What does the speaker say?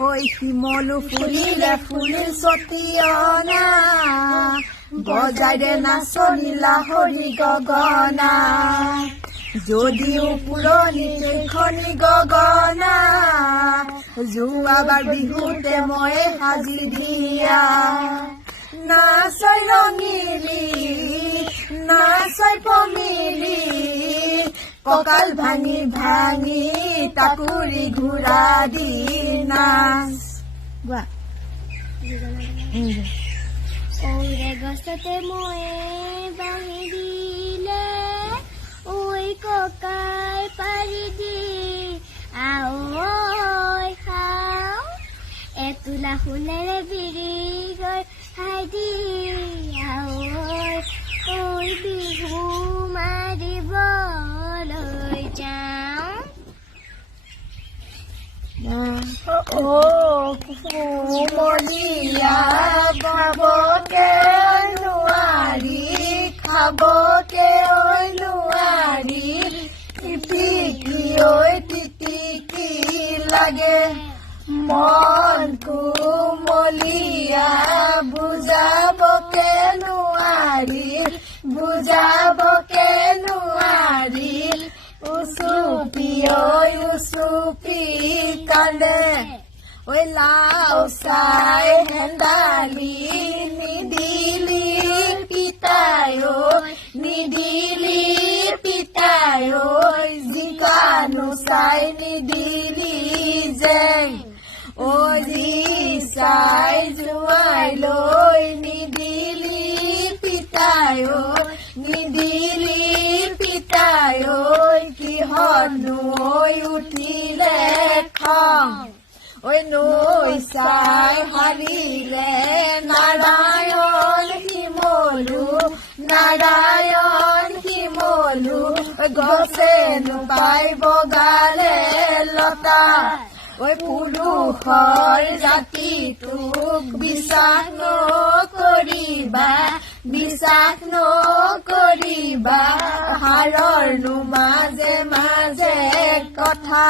ঐ শিমলু ফুলিলে ফুলিল ছটিয়না বজাইৰে নাচনি লাহৰি গগনা যদিও পুৰণি খনি গগনা যোৱাবাৰ বিহুতে মই সাজি দিয়া নাচই ৰঙিলি নাচই পমিলি কঁকাল ভাঙি ভাঙি টাকুৰি ঘূৰা দি নাচ গোৱা ঔৰে গছতে ময়ে বাঁহি দিলে ঐ ককাই পাৰি দি আঐ খাওঁ এতোলা সোণেৰে বিৰি গৈ খাই দি আঐ ঐ বিহু মাৰিবলৈ যাওঁ কুমলীয়া খাবকে নোৱাৰি খাবকে নোৱাৰি টিটিকি টিটিকি লাগে মন কুমলীয়া বুজাবকে নোৱাৰি নোৱাৰি উচুপি কান্দে ঐ লাও চাই হেন্দালি নিদিলি পিতাই নিদিলি পিতাই জিকানো চাই নিদিলি জেং ঐ যি চাই জোৱাই লৈ নিদিলি পিতাই নিদিলি পিতাই কিহনো উঠিলে খং ঐ নৈ চাই হাৰিলে নাৰায়ণ শিমলু গছে নোপাই বগালে লতা ঐ পুৰুষৰ জাতিটোক বিশ্বাস নকৰিবা হাৰৰ মাজে মাজে কথা